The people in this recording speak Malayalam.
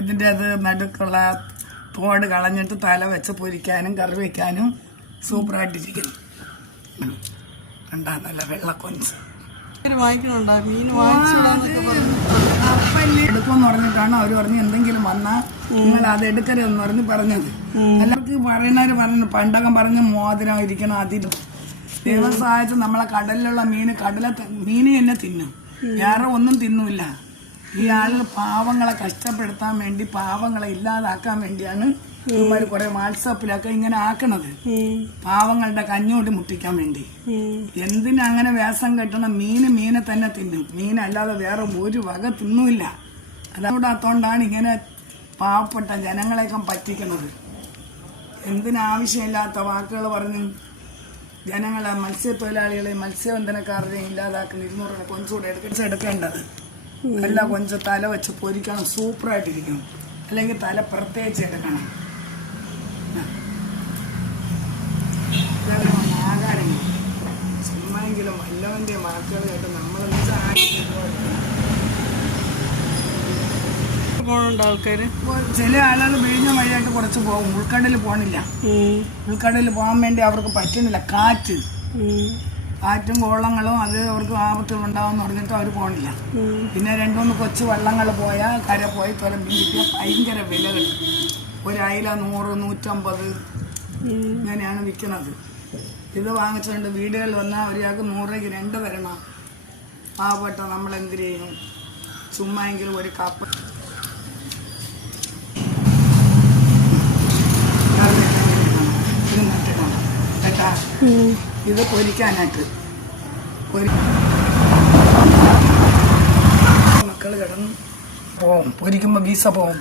ഇതിൻ്റെ അത് നടുക്കുള്ള തോട് കളഞ്ഞിട്ട് തല വെച്ച് പൊരിക്കാനും കറി വയ്ക്കാനും സൂപ്പറായിട്ടിരിക്കുന്നു. കണ്ടാ നല്ല വെള്ളക്കൊഞ്ച് എടുക്കുമെന്ന് പറഞ്ഞിട്ടാണ് അവർ പറഞ്ഞ് എന്തെങ്കിലും വന്നാൽ നിങ്ങൾ അത് എടുക്കരുതെന്ന് പറഞ്ഞ് പറഞ്ഞത്. എല്ലാവർക്കും പറയുന്നവര് പറഞ്ഞു പണ്ടകം പറഞ്ഞ് മോതിരം ഇരിക്കണം അതിൽ ദൈവം സഹായിച്ച് നമ്മളെ കടലിലുള്ള മീന് മീന് തന്നെ തിന്നും, വേറെ ഒന്നും തിന്നൂല്ല. ഈ ആളുകൾ പാവങ്ങളെ കഷ്ടപ്പെടുത്താൻ വേണ്ടി പാവങ്ങളെ ഇല്ലാതാക്കാൻ വേണ്ടിയാണ് ഇവന്മാര് കുറെ വാട്സാപ്പിലൊക്കെ ഇങ്ങനെ ആക്കണത്, പാവങ്ങളുടെ കഞ്ഞോട്ട് മുട്ടിക്കാൻ വേണ്ടി. എന്തിനങ്ങനെ വേഷം കെട്ടണം? മീനെ തന്നെ തിന്നും, മീനല്ലാതെ വേറെ ഒരു വക തിന്നൂല്ല. അതോടാത്തോണ്ടാണ് ഇങ്ങനെ പാവപ്പെട്ട ജനങ്ങളെയൊക്കെ പറ്റിക്കുന്നത്. എന്തിനാവശ്യമില്ലാത്ത വാക്കുകൾ പറഞ്ഞ് ജനങ്ങളെ മത്സ്യത്തൊഴിലാളികളെയും മത്സ്യബന്ധനക്കാരുടെയും ഇല്ലാതാക്കുന്ന 200 കൊഞ്ചൂടെ എടുക്കേണ്ടത്. എല്ലാം കൊഞ്ച് തല വെച്ച് പൊരിക്കണം, സൂപ്പറായിട്ടിരിക്കും. അല്ലെങ്കിൽ തല പ്രത്യേകിച്ച് എടുക്കണം. ആകാരങ്ങൾ ചുമ്മായെങ്കിലും വല്ലവന്റെ വാക്കുകൾ കേട്ട് നമ്മളെന്ന് ആൾക്കാര് ചില ആളുകൾ വിഴിഞ്ഞ വഴിയായിട്ട് കുറച്ച് പോകും, ഉൾക്കടലിൽ പോണില്ല. ഉൾക്കടലിൽ പോകാൻ വേണ്ടി അവർക്ക് പറ്റുന്നില്ല. കാറ്റും കോളങ്ങളും അത് അവർക്ക് ആപത്തുകൾ ഉണ്ടാവുമെന്ന് പറഞ്ഞിട്ട് അവർ പോണില്ല. പിന്നെ 2-3 കൊച്ചു വള്ളങ്ങൾ പോയാൽ കര പോയി തൊലമ്പിക്ക് ഭയങ്കര വില കിട്ടും. ഒരു അയില 100, 150 ഇങ്ങനെയാണ് വിൽക്കുന്നത്. ഇത് വാങ്ങിച്ചുകൊണ്ട് വീടുകളിൽ വന്നാൽ ഒരാൾക്ക് 100 രൂപയ്ക്ക് 2 തരണം. പാവപ്പെട്ട നമ്മളെന്തിനു ചെയ്യും? ചുമ്മാ എങ്കിലും ഒരു കപ്പ് കേട്ടാ. ഇത് പൊരിക്കാനായിട്ട് മക്കൾ കിടന്ന് പോവും. പൊരിക്കുമ്പോൾ വീസ പോവും.